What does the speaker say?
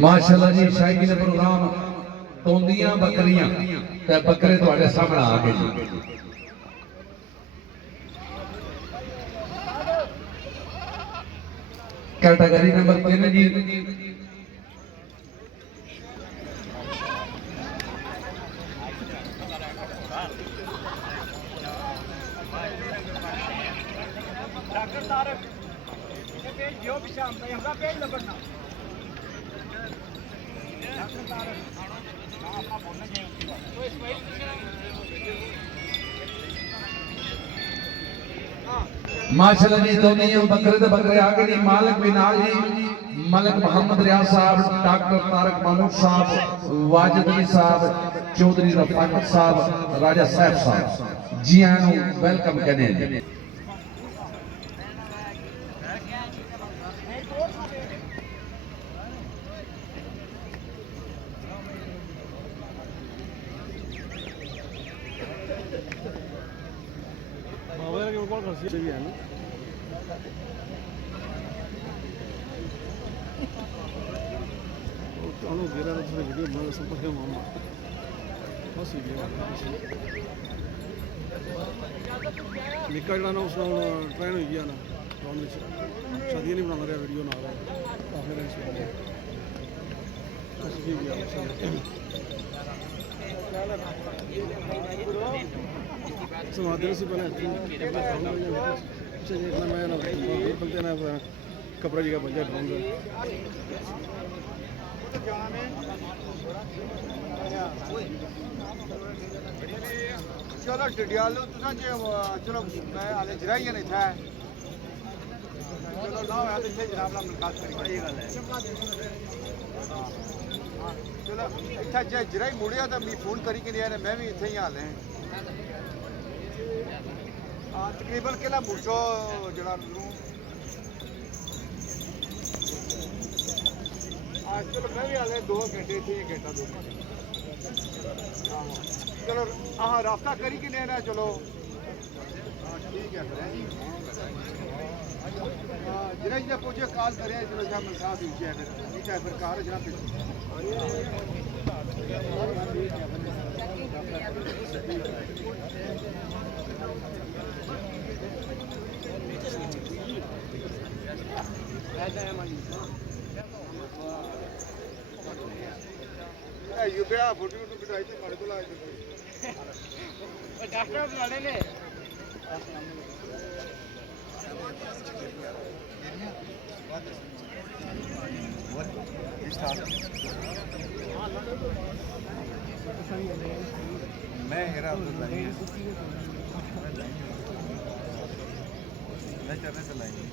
माशाअल्लाह जी शाही ने प्रोग्राम तोंदियां बकरियां ते बकरे तुहाडे सामने आ गए जी। कैटेगरी नंबर 3 जी माशाअल्लाह जी दोनों बकरे तो बकरे आगे जी। मालिक भी नाल जी, मलिक मोहम्मद रियाज साहब, डॉक्टर तारक महमूद साहब, वाजिद अली साहब, चौधरी रफाकत साहब, राजा साहब साहब जी आनू वेलकम कहने जी। निक्का जरा ना उस ट्रेन हुई गया ना शादी नहीं बना रहा वीडियो ना समाधि से पहले मैं कपड़ा जगह बन जाए ढूंढ चलो डिडियालो तुसा जे चलो मैं आले जराई नहीं था चलो ना है तो जनाब ना मुलाकात करी ये गल है चलो इतना जे जराई मुड़िया तो मैं फोन करी के लिया ने मैं भी इथे ही हाल है तकरीबन केला मुड़ो जड़ा चलो मैं भी हाले 2 घंटे इथे 1 घंटा 2 घंटे चलो हाँ रास्ता करी के लेना चलो ठीक है जिन्हें जिन्हें पूछे कॉल करें चलो जहाँ मिलता है नीचे फिर कार जहाँ पे युवा फोटो फोटो बिठाई थे मारे को लाए थे डॉक्टर बुला ले मैं हेरा मैं चलने चलाएंगे